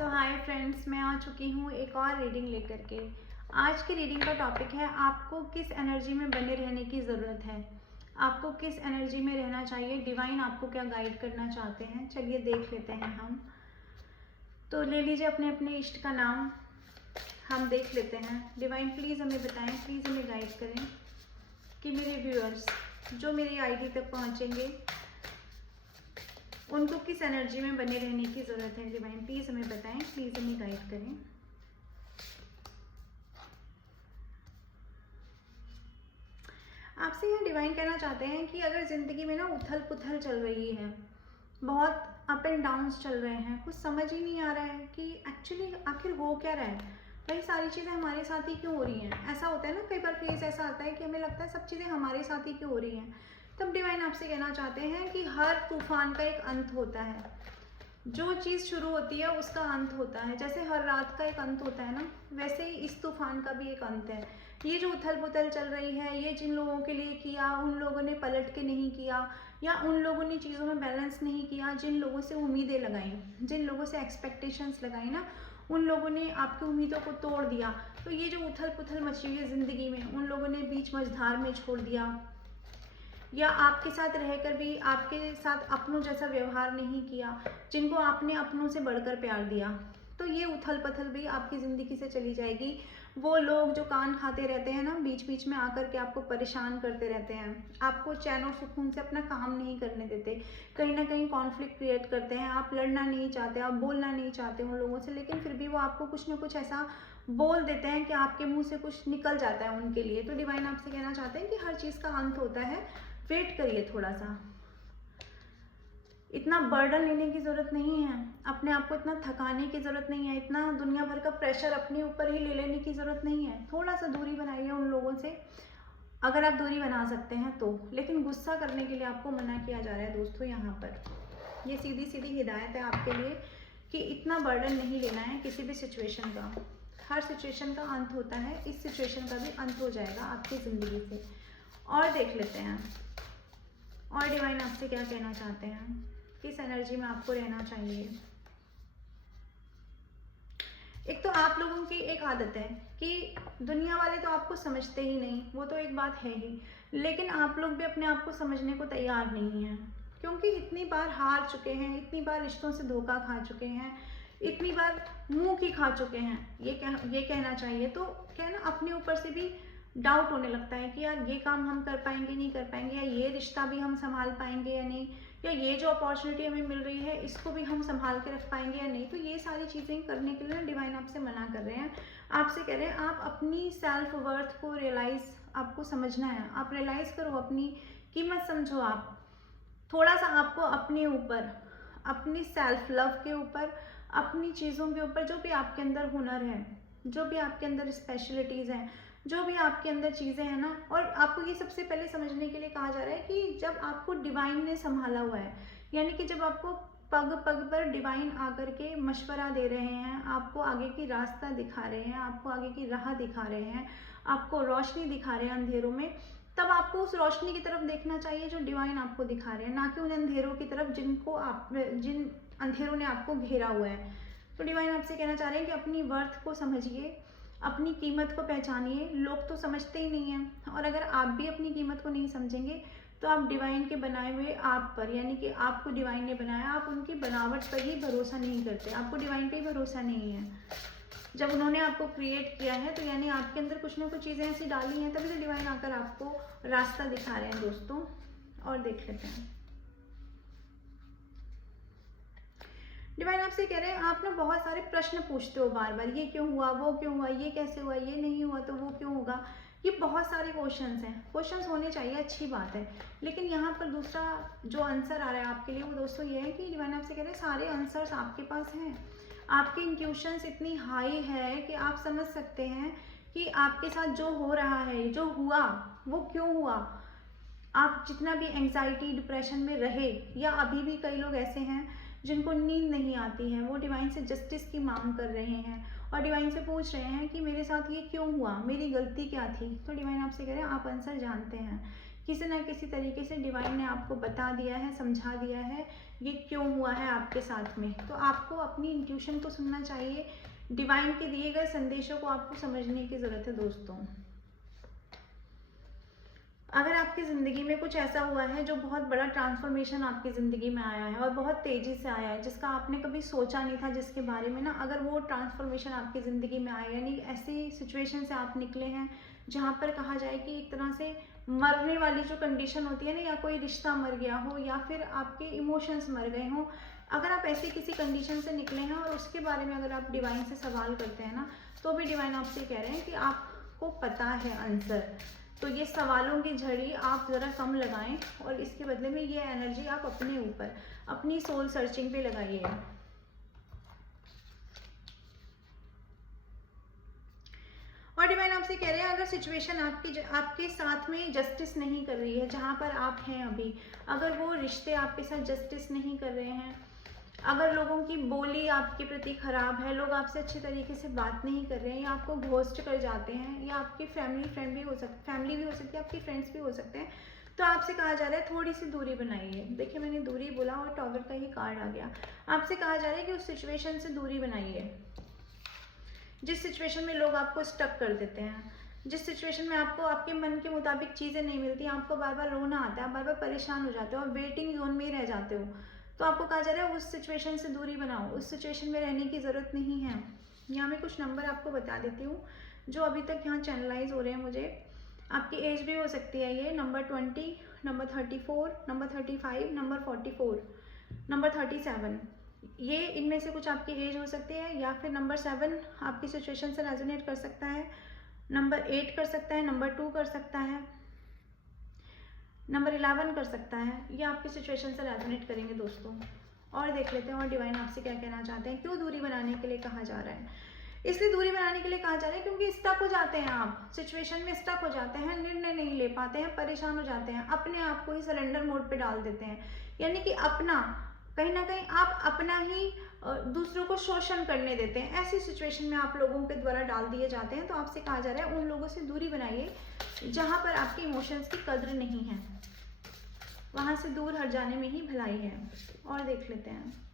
Hi friends, मैं आ चुकी हूँ एक और रीडिंग लेकर के। आज की रीडिंग का टॉपिक है आपको किस एनर्जी में बने रहने की ज़रूरत है, आपको किस एनर्जी में रहना चाहिए, डिवाइन आपको क्या गाइड करना चाहते हैं। चलिए देख लेते हैं हम। तो ले लीजिए अपने अपने इष्ट का नाम, हम देख लेते हैं। डिवाइन प्लीज़ हमें बताएं, प्लीज़ हमें गाइड करें कि मेरे व्यूअर्स जो मेरी आईडी तक पहुँचेंगे उनको किस एनर्जी में बने रहने की ज़रूरत है। डिवाइन प्लीज़ हमें बताएं, प्लीज़ हमें गाइड करें। आपसे यह डिवाइन कहना चाहते हैं कि अगर ज़िंदगी में ना उथल पुथल चल रही है, बहुत अप एंड डाउन्स चल रहे हैं, कुछ समझ ही नहीं आ रहा है कि एक्चुअली आखिर हो क्या रहा है, भाई सारी चीज़ें हमारे साथ ही क्यों हो रही हैं। ऐसा होता है ना, कई बार फेज ऐसा आता है कि हमें लगता है सब चीज़ें हमारे साथ ही क्यों हो रही हैं। तब डिवाइन आपसे कहना चाहते हैं कि हर तूफान का एक अंत होता है। जो चीज़ शुरू होती है उसका अंत होता है। जैसे हर रात का एक अंत होता है ना, वैसे ही इस तूफान का भी एक अंत है। ये जो उथल पुथल चल रही है, ये जिन लोगों के लिए किया उन लोगों ने पलट के नहीं किया, या उन लोगों ने चीज़ों में बैलेंस नहीं किया, जिन लोगों से उम्मीदें लगाई, जिन लोगों से एक्सपेक्टेशंस लगाई ना, उन लोगों ने आपकी उम्मीदों को तोड़ दिया। तो ये जो उथल पुथल मची हुई है ज़िंदगी में, उन लोगों ने बीच मझधार में छोड़ दिया, या आपके साथ रहकर भी आपके साथ अपनों जैसा व्यवहार नहीं किया, जिनको आपने अपनों से बढ़कर प्यार दिया, तो ये उथल पथल भी आपकी ज़िंदगी से चली जाएगी। वो लोग जो कान खाते रहते हैं ना, बीच बीच में आकर के आपको परेशान करते रहते हैं, आपको चैन और सुकून से अपना काम नहीं करने देते, कहीं ना कहीं कॉन्फ्लिक्ट क्रिएट करते हैं। आप लड़ना नहीं चाहते, आप बोलना नहीं चाहते उन लोगों से, लेकिन फिर भी वो आपको कुछ ना कुछ ऐसा बोल देते हैं कि आपके मुंह से कुछ निकल जाता है उनके लिए। तो डिवाइन आपसे कहना चाहते हैं कि हर चीज़ का अंत होता है, वेट करिए थोड़ा सा। इतना बर्डन लेने की ज़रूरत नहीं है, अपने आप को इतना थकाने की ज़रूरत नहीं है, इतना दुनिया भर का प्रेशर अपने ऊपर ही ले लेने की ज़रूरत नहीं है। थोड़ा सा दूरी बनाइए उन लोगों से, अगर आप दूरी बना सकते हैं तो। लेकिन गुस्सा करने के लिए आपको मना किया जा रहा है दोस्तों। यहाँ पर ये सीधी सीधी हिदायत है आपके लिए कि इतना बर्डन नहीं लेना है किसी भी सिचुएशन का। हर सिचुएशन का अंत होता है, इस सिचुएशन का भी अंत हो जाएगा आपकी ज़िंदगी से। और देख लेते हैं और डिवाइन आपसे क्या कहना चाहते हैं, किस एनर्जी में आपको रहना चाहिए। एक तो आप लोगों की एक आदत है कि दुनिया वाले तो आपको समझते ही नहीं, वो तो एक बात है ही, लेकिन आप लोग भी अपने आप को समझने को तैयार नहीं हैं, क्योंकि इतनी बार हार चुके हैं, इतनी बार रिश्तों से धोखा खा चुके हैं, इतनी बार मुंह की खा चुके हैं। ये कहना चाहिए। तो क्या है ना, अपने ऊपर से भी डाउट होने लगता है कि यार ये काम हम कर पाएंगे नहीं कर पाएंगे, या ये रिश्ता भी हम संभाल पाएंगे या नहीं, या ये जो अपॉर्चुनिटी हमें मिल रही है इसको भी हम संभाल के रख पाएंगे या नहीं। तो ये सारी चीज़ें करने के लिए डिवाइन आपसे मना कर रहे हैं। आपसे कह रहे हैं आप अपनी सेल्फ वर्थ को रियलाइज़ आपको समझना है। आप रियलाइज़ करो, अपनी कीमत समझो। आप थोड़ा सा आपको अपने ऊपर, अपनी सेल्फ लव के ऊपर, अपनी चीज़ों के ऊपर, जो भी आपके अंदर हुनर है, जो भी आपके अंदर स्पेशलिटीज़ हैं, जो भी आपके अंदर चीज़ें हैं ना, और आपको ये सबसे पहले समझने के लिए कहा जा रहा है कि जब आपको डिवाइन ने संभाला हुआ है, यानी कि जब आपको पग पग पर डिवाइन आकर के मशवरा दे रहे हैं, आपको आगे की रास्ता दिखा रहे हैं, आपको आगे की राह दिखा रहे हैं, आपको रोशनी दिखा रहे हैं अंधेरों में, तब आपको उस रोशनी की तरफ देखना चाहिए जो डिवाइन आपको दिखा रहे हैं, ना कि उन अंधेरों की तरफ जिन अंधेरों ने आपको घेरा हुआ है। तो डिवाइन आपसे कहना चाह रहे हैं कि अपनी वर्थ को समझिए, अपनी कीमत को पहचानिए। लोग तो समझते ही नहीं हैं, और अगर आप भी अपनी कीमत को नहीं समझेंगे तो आप डिवाइन के बनाए हुए आप पर, यानी कि आपको डिवाइन ने बनाया, आप उनकी बनावट पर ही भरोसा नहीं करते, आपको डिवाइन पे ही भरोसा नहीं है। जब उन्होंने आपको क्रिएट किया है तो यानी आपके अंदर कुछ ना कुछ चीज़ें ऐसी डाली हैं, तभी तो डिवाइन आकर आपको रास्ता दिखा रहे हैं दोस्तों। और देख लेते हैं डिवाइन आपसे कह रहे हैं, आप ना बहुत सारे प्रश्न पूछते हो बार बार, ये क्यों हुआ, वो क्यों हुआ, ये कैसे हुआ, ये नहीं हुआ तो वो क्यों होगा। ये बहुत सारे क्वेश्चंस हैं, क्वेश्चंस होने चाहिए, अच्छी बात है, लेकिन यहाँ पर दूसरा जो आंसर आ रहा है आपके लिए वो दोस्तों ये है कि डिवाइन आपसे कह रहे हैं सारे आंसर्स आपके पास हैं। आपकी इंट्यूशंस इतनी हाई है कि आप समझ सकते हैं कि आपके साथ जो हो रहा है, जो हुआ, वो क्यों हुआ। आप जितना भी एंजाइटी डिप्रेशन में रहे, या अभी भी कई लोग ऐसे हैं जिनको नींद नहीं आती है, वो डिवाइन से जस्टिस की मांग कर रहे हैं और डिवाइन से पूछ रहे हैं कि मेरे साथ ये क्यों हुआ, मेरी गलती क्या थी। तो डिवाइन आपसे कह रहे हैं आप आंसर जानते हैं किसी ना किसी तरीके से डिवाइन ने आपको बता दिया है, समझा दिया है ये क्यों हुआ है आपके साथ में। तो आपको अपनी इंट्यूशन को सुनना चाहिए, डिवाइन के दिए गए संदेशों को आपको समझने की ज़रूरत है दोस्तों। अगर आपकी ज़िंदगी में कुछ ऐसा हुआ है जो बहुत बड़ा ट्रांसफॉर्मेशन आपकी ज़िंदगी में आया है और बहुत तेज़ी से आया है, जिसका आपने कभी सोचा नहीं था, जिसके बारे में ना, अगर वो ट्रांसफॉर्मेशन आपकी ज़िंदगी में आया, यानी ऐसी सिचुएशन से आप निकले हैं जहाँ पर कहा जाए कि एक तरह से मरने वाली जो कंडीशन होती है ना, या कोई रिश्ता मर गया हो या फिर आपके इमोशंस मर गए हों, अगर आप ऐसी किसी कंडीशन से निकले हैं और उसके बारे में अगर आप डिवाइन से सवाल करते हैं ना, तो भी डिवाइन आपसे कह रहे हैं कि आपको पता है आंसर। तो ये सवालों की झड़ी आप ज़रा कम लगाएं और इसके बदले में ये एनर्जी आप अपने ऊपर, अपनी सोल सर्चिंग पे लगाइए। और डिवाइन आपसे कह रहे हैं अगर सिचुएशन आपके साथ में जस्टिस नहीं कर रही है, जहाँ पर आप हैं अभी, अगर वो रिश्ते आपके साथ जस्टिस नहीं कर रहे हैं, अगर लोगों की बोली आपके प्रति खराब है, लोग आपसे अच्छे तरीके से बात नहीं कर रहे हैं या आपको घोस्ट कर जाते हैं, या आपकी फैमिली भी हो सकती है, आपकी फ्रेंड्स भी हो सकते हैं, तो आपसे कहा जा रहा है थोड़ी सी दूरी बनाइए। देखिए मैंने दूरी बोला और टॉवर का ही कार्ड आ गया। आपसे कहा जा रहा है कि उस सिचुएशन से दूरी बनाइए जिस सिचुएशन में लोग आपको स्टक कर देते हैं, जिस सिचुएशन में आपको आपके मन के मुताबिक चीज़ें नहीं मिलती, आपको बार बार रोना आता है, आप बार बार परेशान हो जाते हो और वेटिंग जोन में ही रह जाते हो, तो आपको कहा जा रहा है उस सिचुएशन से दूरी बनाओ, उस सिचुएशन में रहने की ज़रूरत नहीं है। यहाँ मैं कुछ नंबर आपको बता देती हूँ जो अभी तक यहाँ चैनलाइज हो रहे हैं मुझे। आपकी एज भी हो सकती है ये, number 20, number 34, number 35, number 44, number 37, ये इनमें से कुछ आपकी एज हो सकती है, या फिर नंबर 7 आपकी सिचुएशन से रेजोनेट कर सकता है, नंबर 8 कर सकता है, नंबर 2 कर सकता है, नंबर 11 कर सकता है। ये आपकी सिचुएशन से रेजोनेट करेंगे दोस्तों। और देख लेते हैं और डिवाइन आपसे क्या कहना चाहते हैं, क्यों दूरी बनाने के लिए कहा जा रहा है। इसलिए दूरी बनाने के लिए कहा जा रहा है क्योंकि स्टक हो जाते हैं आप, सिचुएशन में स्टक हो जाते हैं, निर्णय नहीं ले पाते हैं, परेशान हो जाते हैं, अपने आप को ही सरेंडर मोड पे डाल देते हैं, यानी कि अपना कहीं ना कहीं आप अपना ही दूसरों को शोषण करने देते हैं। ऐसी सिचुएशन में आप लोगों के द्वारा डाल दिए जाते हैं। तो आपसे कहा जा रहा है उन लोगों से दूरी बनाइए जहाँ पर आपके इमोशंस की कद्र नहीं है, वहाँ से दूर हट जाने में ही भलाई है। और देख लेते हैं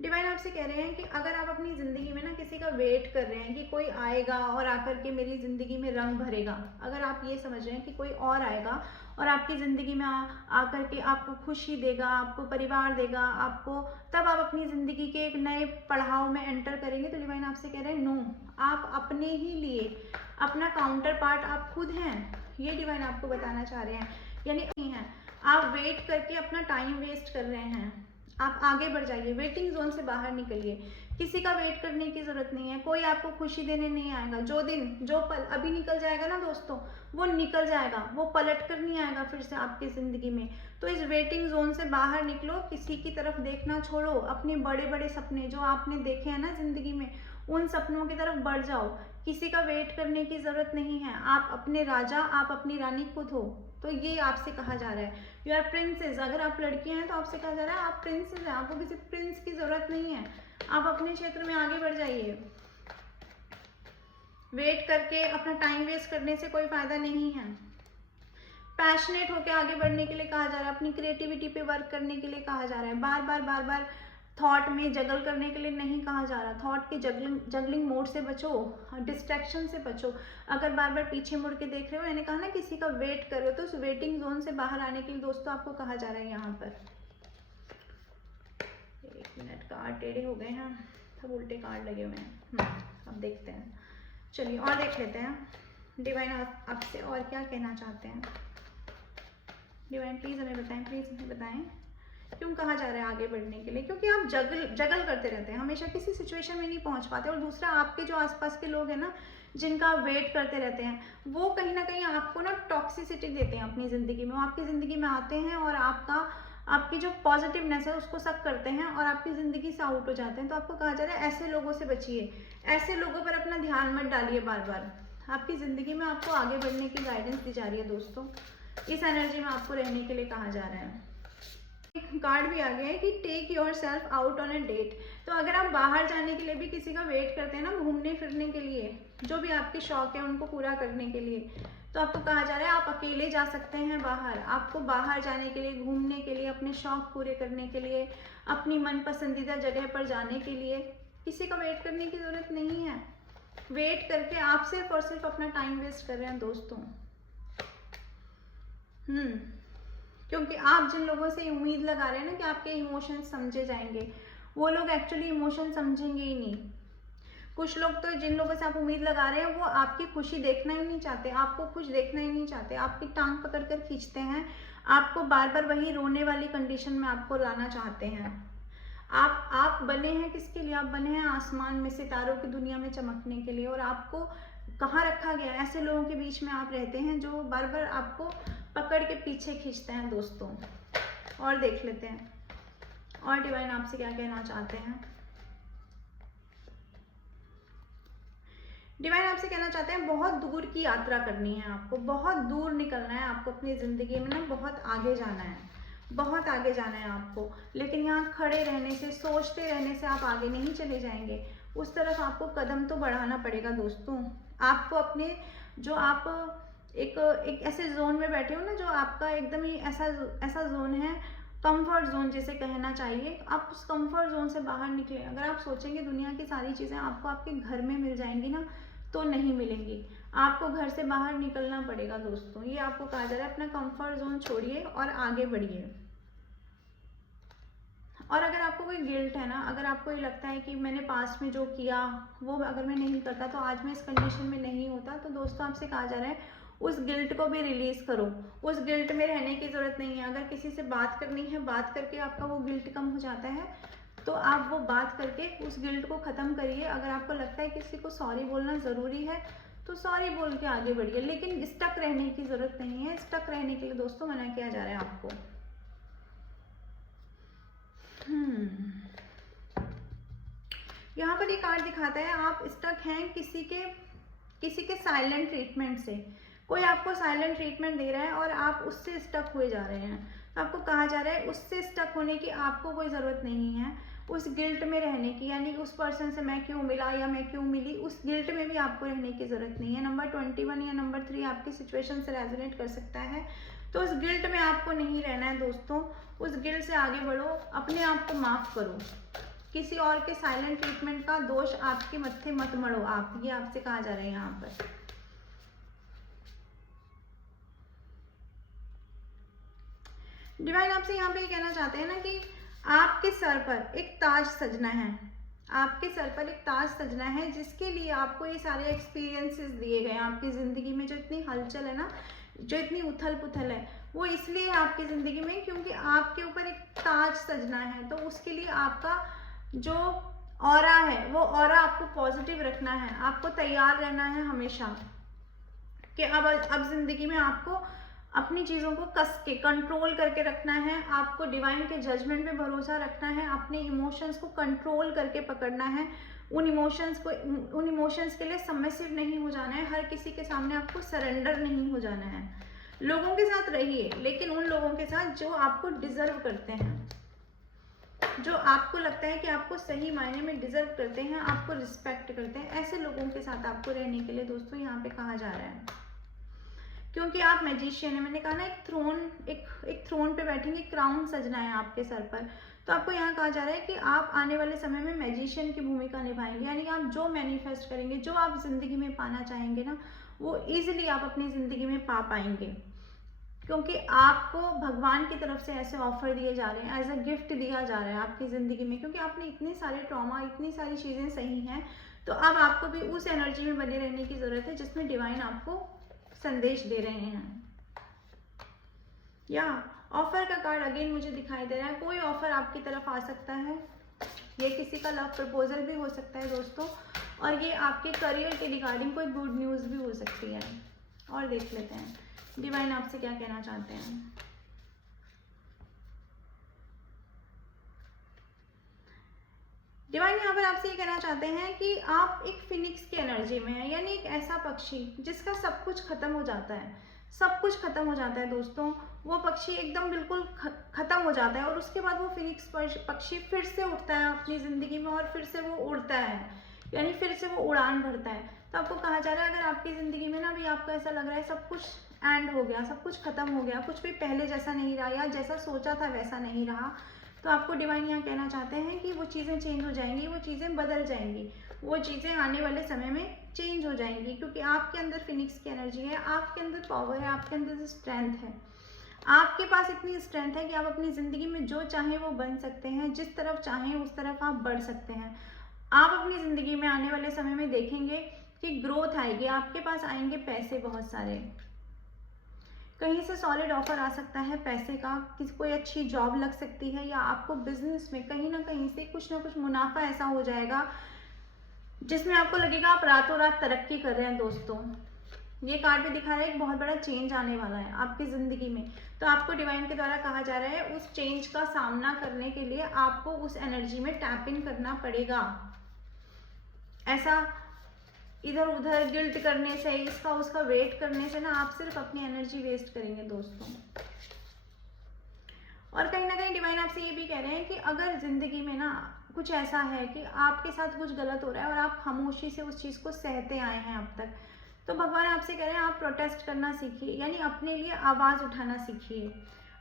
डिवाइन आपसे कह रहे हैं कि अगर आप अपनी ज़िंदगी में ना किसी का वेट कर रहे हैं कि कोई आएगा और आकर के मेरी ज़िंदगी में रंग भरेगा, अगर आप ये समझ रहे हैं कि कोई और आएगा और आपकी ज़िंदगी में आकर के आपको खुशी देगा, आपको परिवार देगा, आपको, तब आप अपनी ज़िंदगी के एक नए पड़ाव में एंटर करेंगे, तो डिवाइन आपसे कह रहे हैं नो, आप अपने ही लिए अपना काउंटर पार्ट आप खुद हैं, ये डिवाइन आपको बताना चाह रहे हैं। यानी नहीं है, आप वेट करके अपना टाइम वेस्ट कर रहे हैं, आप आगे बढ़ जाइए, वेटिंग जोन से बाहर निकलिए, किसी का वेट करने की ज़रूरत नहीं है, कोई आपको खुशी देने नहीं आएगा। जो दिन, जो पल अभी निकल जाएगा ना दोस्तों, वो निकल जाएगा, वो पलट कर नहीं आएगा फिर से आपकी ज़िंदगी में। तो इस वेटिंग जोन से बाहर निकलो, किसी की तरफ देखना छोड़ो, अपने बड़े बड़े सपने जो आपने देखे हैं ना ज़िंदगी में, उन सपनों की तरफ बढ़ जाओ, किसी का वेट करने की ज़रूरत नहीं है, आप अपने राजा, आप अपनी रानी खुद हो। तो ये आपसे कहा जा रहा है यू आर प्रिंसेस। अगर आप लड़कियां हैं तो आपसे कहा जा रहा है आप प्रिंसेस हैं, आपको किसी प्रिंस की ज़रूरत नहीं है, आप अपने क्षेत्र में आगे बढ़ जाइए। वेट करके अपना टाइम वेस्ट करने से कोई फ़ायदा नहीं है। पैशनेट होकर आगे बढ़ने के लिए कहा जा रहा है, अपनी क्रिएटिविटी पे वर्क करने के लिए कहा जा रहा है, बार बार थॉट में जगल करने के लिए नहीं कहा जा रहा। थॉट के जगलिंग मोड से बचो, डिस्ट्रैक्शन से बचो। अगर बार बार पीछे मुड़ के देख रहे हो, मैंने कहा ना किसी का वेट कर रहे हो, तो उस वेटिंग जोन से बाहर आने के लिए दोस्तों आपको कहा जा रहा है यहाँ पर। 1 मिनट, कार्ड टेढ़े हो गए हैं, सब उल्टे कार्ड लगे हुए हैं। अब देखते हैं, चलिए और देख लेते हैं डिवाइन आपसे और क्या कहना चाहते हैं। डिवाइन प्लीज़ हमें बताएं, प्लीज़ हमें बताएं क्यों कहा जा रहा है आगे बढ़ने के लिए। क्योंकि आप जगल करते रहते हैं, हमेशा किसी सिचुएशन में नहीं पहुंच पाते। और दूसरा, आपके जो आसपास के लोग हैं ना, जिनका आप वेट करते रहते हैं, वो कहीं ना कहीं आपको ना टॉक्सिसिटी देते हैं अपनी ज़िंदगी में। वो आपकी ज़िंदगी में आते हैं और आपकी जो पॉजिटिवनेस है उसको सक करते हैं और आपकी ज़िंदगी से आउट हो जाते हैं। तो आपको कहा जा रहा है ऐसे लोगों से बचिए, ऐसे लोगों पर अपना ध्यान मत डालिए बार बार। आपकी ज़िंदगी में आपको आगे बढ़ने की गाइडेंस दी जा रही है दोस्तों, इस एनर्जी में आपको रहने के लिए कहा जा रहा है। कार्ड भी आ गया है कि take yourself out on a date. तो अगर आप बाहर जाने के लिए भी किसी का वेट करते हैं ना, घूमने फिरने के लिए, जो भी आपके शौक है उनको पूरा करने के लिए, तो आपको कहा जा रहा है आप अकेले जा सकते हैं बाहर। आपको बाहर जाने के लिए, घूमने के लिए, अपने शौक पूरे करने के लिए, अपनी मन पसंदीदा जगह पर जाने के लिए किसी का वेट करने की ज़रूरत नहीं है। वेट करके आप सिर्फ और सिर्फ अपना टाइम वेस्ट कर रहे हैं दोस्तों। क्योंकि आप जिन लोगों से उम्मीद लगा रहे हैं ना कि आपके इमोशंस समझे जाएंगे, वो लोग एक्चुअली इमोशन समझेंगे ही नहीं। कुछ लोग तो, जिन लोगों से आप उम्मीद लगा रहे हैं, वो आपकी खुशी देखना ही नहीं चाहते, आपको खुश देखना ही नहीं चाहते, आपकी टांग पकड़ कर खींचते हैं, आपको बार बार वही रोने वाली कंडीशन में आपको लाना चाहते हैं। आप बने हैं किसके लिए? आप बने हैं आसमान में सितारों की दुनिया में चमकने के लिए। और आपको कहाँ रखा गया? ऐसे लोगों के बीच में आप रहते हैं जो बार बार आपको पकड़ के पीछे खींचते हैं दोस्तों। और देख लेते हैं और डिवाइन आपसे क्या कहना चाहते हैं। डिवाइन आपसे कहना चाहते हैं बहुत दूर की यात्रा करनी है आपको, बहुत दूर निकलना है आपको अपनी ज़िंदगी में ना, बहुत आगे जाना है, बहुत आगे जाना है आपको। लेकिन यहाँ खड़े रहने से, सोचते रहने से आप आगे नहीं चले जाएंगे। उस तरफ आपको कदम तो बढ़ाना पड़ेगा दोस्तों। आपको अपने, जो आप एक ऐसे जोन में बैठे हो ना, जो आपका एकदम ही ऐसा जोन है, कंफर्ट जोन जिसे कहना चाहिए, आप उस कंफर्ट जोन से बाहर निकले। अगर आप सोचेंगे दुनिया की सारी चीज़ें आपको आपके घर में मिल जाएंगी ना, तो नहीं मिलेंगी। आपको घर से बाहर निकलना पड़ेगा दोस्तों। ये आपको कहा जा रहा है, अपना कंफर्ट जोन छोड़िए और आगे बढ़िए। और अगर आपको कोई गिल्ट है ना, अगर आपको ये लगता है कि मैंने पास्ट में जो किया वो अगर मैं नहीं करता तो आज मैं इस कंडीशन में नहीं होता, तो दोस्तों आपसे कहा जा रहा है उस गिल्ट को भी रिलीज़ करो। उस गिल्ट में रहने की ज़रूरत नहीं है। अगर किसी से बात करनी है, बात करके आपका वो गिल्ट कम हो जाता है, तो आप वो बात करके उस गिल्ट को ख़त्म करिए। अगर आपको लगता है किसी को सॉरी बोलना ज़रूरी है, तो सॉरी बोल के आगे बढ़िए। लेकिन स्टक रहने की ज़रूरत नहीं है। स्टक रहने के लिए दोस्तों मना किया जा रहा है आपको। यहाँ पर ये कार्ड दिखाता है आप स्टक हैं किसी के साइलेंट ट्रीटमेंट से। कोई आपको साइलेंट ट्रीटमेंट दे रहा है और आप उससे स्टक हुए जा रहे हैं। तो आपको कहा जा रहा है उससे स्टक होने की आपको कोई ज़रूरत नहीं है। उस गिल्ट में रहने की, यानी उस पर्सन से मैं क्यों मिला या मैं क्यों मिली, उस गिल्ट में भी आपको रहने की ज़रूरत नहीं है। नंबर 21 या नंबर 3 आपकी सिचुएशन से रेजोनेट कर सकता है। तो उस गिल्ट में आपको नहीं रहना है दोस्तों। उस गिल्ट से आगे बढ़ो, अपने आप को माफ़ करो। किसी और के साइलेंट ट्रीटमेंट का दोष आपके मत्थे मत मढ़ो आप, ये आपसे कहा जा रहा है यहाँ पर। डिवाइन आपसे यहाँ पे कहना चाहते हैं ना कि आपके सर पर एक ताज सजना है। आपके सर पर एक ताज सजना है, जिसके लिए आपको ये सारे एक्सपीरियंसेस दिए गए हैं। आपकी ज़िंदगी में जो इतनी हलचल है ना, जो इतनी उथल पुथल है, वो इसलिए है आपकी ज़िंदगी में क्योंकि आपके ऊपर एक ताज सजना है। तो उसके लिए आपका जो ऑरा है, वो ऑरा आपको पॉजिटिव रखना है। आपको तैयार रहना है हमेशा कि अब ज़िंदगी में आपको अपनी चीज़ों को कस के कंट्रोल करके रखना है। आपको डिवाइन के जजमेंट पे भरोसा रखना है। अपने इमोशंस को कंट्रोल करके पकड़ना है। उन इमोशंस के लिए सबमिसिव नहीं हो जाना है। हर किसी के सामने आपको सरेंडर नहीं हो जाना है। लोगों के साथ रहिए, लेकिन उन लोगों के साथ जो आपको डिजर्व करते हैं, जो आपको लगता है कि आपको सही मायने में डिजर्व करते हैं, आपको रिस्पेक्ट करते हैं, ऐसे लोगों के साथ आपको रहने के लिए दोस्तों यहाँ पे कहा जा रहा है। क्योंकि आप मैजिशियन है, मैंने कहा ना एक थ्रोन पे बैठेंगे, क्राउन सजना है आपके सर पर। तो आपको यहाँ कहा जा रहा है कि आप आने वाले समय में मैजिशियन की भूमिका निभाएंगे। यानी आप जो मैनिफेस्ट करेंगे, जो आप ज़िंदगी में पाना चाहेंगे ना, वो ईजिली आप अपनी ज़िंदगी में पा पाएंगे। क्योंकि आपको भगवान की तरफ से ऐसे ऑफर दिए जा रहे हैं, एज अ गिफ्ट दिया जा रहा है आपकी ज़िंदगी में। क्योंकि आपने इतने सारे ट्रॉमा, इतनी सारी चीज़ें सही हैं, तो अब आपको भी उस एनर्जी में बने रहने की ज़रूरत है जिसमें डिवाइन आपको संदेश दे रहे हैं। या ऑफर का कार्ड अगेन मुझे दिखाई दे रहा है। कोई ऑफर आपकी तरफ आ सकता है। ये किसी का लव प्रपोजल भी हो सकता है दोस्तों, और ये आपके करियर के रिगार्डिंग कोई गुड न्यूज़ भी हो सकती है। और देख लेते हैं डिवाइन आपसे क्या कहना चाहते हैं। डिवाइन यहाँ पर आपसे ये कहना चाहते हैं कि आप एक फिनिक्स की एनर्जी में हैं, यानी एक ऐसा पक्षी जिसका सब कुछ खत्म हो जाता है। सब कुछ खत्म हो जाता है दोस्तों, वो पक्षी एकदम बिल्कुल ख़त्म हो जाता है और उसके बाद वो फिनिक्स पक्षी फिर से उठता है अपनी ज़िंदगी में और फिर से वो उड़ता है, यानी फिर से वो उड़ान भरता है। तो आपको कहा जा रहा है अगर आपकी ज़िंदगी में ना अभी आपको ऐसा लग रहा है सब कुछ एंड हो गया, सब कुछ ख़त्म हो गया, कुछ भी पहले जैसा नहीं रहा या जैसा सोचा था वैसा नहीं रहा, तो आपको डिवाइन यहाँ कहना चाहते हैं कि वो चीज़ें चेंज हो जाएंगी, वो चीज़ें बदल जाएंगी, वो चीज़ें आने वाले समय में चेंज हो जाएंगी, क्योंकि आपके अंदर फिनिक्स की एनर्जी है, आपके अंदर पावर है, आपके अंदर स्ट्रेंथ है। आपके पास इतनी स्ट्रेंथ है कि आप अपनी ज़िंदगी में जो चाहें वो बन सकते हैं, जिस तरफ चाहें उस तरफ आप बढ़ सकते हैं। आप अपनी ज़िंदगी में आने वाले समय में देखेंगे कि ग्रोथ आएगी, आपके पास आएंगे पैसे बहुत सारे, कहीं से सॉलिड ऑफर आ सकता है पैसे का, किसी कोई अच्छी जॉब लग सकती है, या आपको बिजनेस में कहीं ना कहीं से कुछ ना कुछ मुनाफा ऐसा हो जाएगा जिसमें आपको लगेगा आप रातों रात तरक्की कर रहे हैं। दोस्तों ये कार्ड भी दिखा रहा है एक बहुत बड़ा चेंज आने वाला है आपकी ज़िंदगी में, तो आपको डिवाइन के द्वारा कहा जा रहा है उस चेंज का सामना करने के लिए आपको उस एनर्जी में टैप इन करना पड़ेगा। ऐसा इधर उधर गिल्ट करने से, इसका उसका वेट करने से ना आप सिर्फ अपनी एनर्जी वेस्ट करेंगे दोस्तों। और कहीं ना कहीं डिवाइन आपसे ये भी कह रहे हैं कि अगर ज़िंदगी में ना कुछ ऐसा है कि आपके साथ कुछ गलत हो रहा है और आप खामोशी से उस चीज़ को सहते आए हैं अब तक, तो भगवान आपसे कह रहे हैं आप प्रोटेस्ट करना सीखिए, यानी अपने लिए आवाज़ उठाना सीखिए।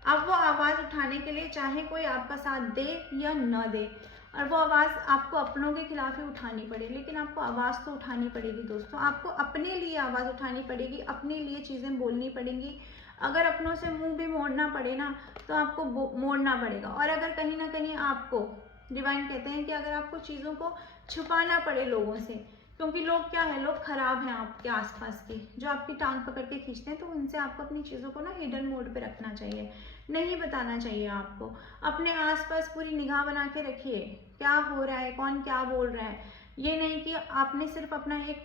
अब वो आवाज़ उठाने के लिए चाहे कोई आपका साथ दे या न दे, और वो आवाज़ आपको अपनों के खिलाफ ही उठानी पड़े, लेकिन आपको आवाज़ तो उठानी पड़ेगी दोस्तों। आपको अपने लिए आवाज़ उठानी पड़ेगी, अपने लिए चीज़ें बोलनी पड़ेंगी। अगर अपनों से मुंह भी मोड़ना पड़े ना तो आपको मोड़ना पड़ेगा। और अगर कहीं ना कहीं आपको डिवाइन कहते हैं कि अगर आपको चीज़ों को छुपाना पड़े लोगों से, क्योंकि लोग क्या है, लोग खराब हैं आपके आसपास के, जो आपकी टांग पकड़ के खींचते हैं, तो उनसे आपको अपनी चीज़ों को ना हिडन मोड पे रखना चाहिए, नहीं बताना चाहिए आपको। अपने आसपास पूरी निगाह बना के रखिए क्या हो रहा है, कौन क्या बोल रहा है। ये नहीं कि आपने सिर्फ अपना एक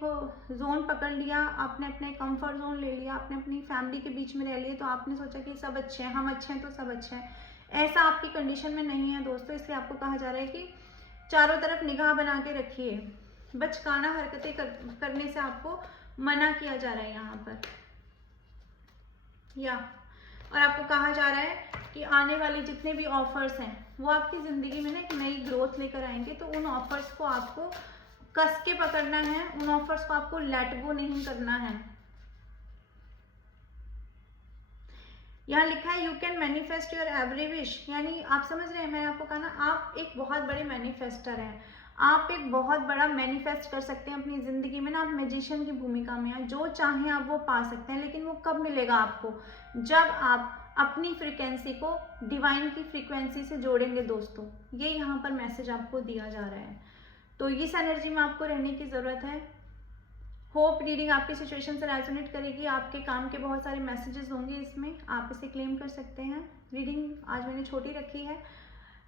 जोन पकड़ लिया, आपने अपने कंफर्ट जोन ले लिया, आपने अपनी फैमिली के बीच में रह लिए, तो आपने सोचा कि सब अच्छे हैं, हम अच्छे हैं तो सब अच्छे हैं। ऐसा आपकी कंडीशन में नहीं है दोस्तों। इसलिए आपको कहा जा रहा है कि चारों तरफ निगाह बना के रखिए, बचकाना हरकतें करने से आपको मना किया जा रहा है यहाँ पर। और आपको कहा जा रहा है कि आने वाले जितने भी ऑफर्स हैं वो आपकी ज़िंदगी में ना एक नई ग्रोथ लेकर आएंगे, तो उन ऑफर्स को आपको कस के पकड़ना है, उन ऑफर्स को आपको लेट गो नहीं करना है। यहाँ लिखा है you can manifest your every wish, यानी आप समझ रहे हैं, मैंने आपको कहा ना आप एक बहुत बड़े मैनिफेस्टर हैं, आप एक बहुत बड़ा मैनिफेस्ट कर सकते हैं अपनी ज़िंदगी में ना। आप मैजिशियन की भूमिका में हैं, जो चाहें आप वो पा सकते हैं, लेकिन वो कब मिलेगा आपको, जब आप अपनी फ्रीक्वेंसी को डिवाइन की फ्रीक्वेंसी से जोड़ेंगे दोस्तों। ये यहाँ पर मैसेज आपको दिया जा रहा है, तो इस एनर्जी में आपको रहने की ज़रूरत है। होप रीडिंग आपकी सिचुएशन से रेजोनेट करेगी, आपके काम के बहुत सारे मैसेजेस होंगे इसमें, आप इसे क्लेम कर सकते हैं। रीडिंग आज मैंने छोटी रखी है,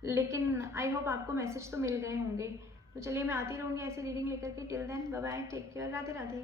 लेकिन आई होप आपको मैसेज तो मिल गए होंगे। तो चलिए मैं आती रहूँगी ऐसे रीडिंग लेकर के। Till then bye bye, take care, Radhe Radhe.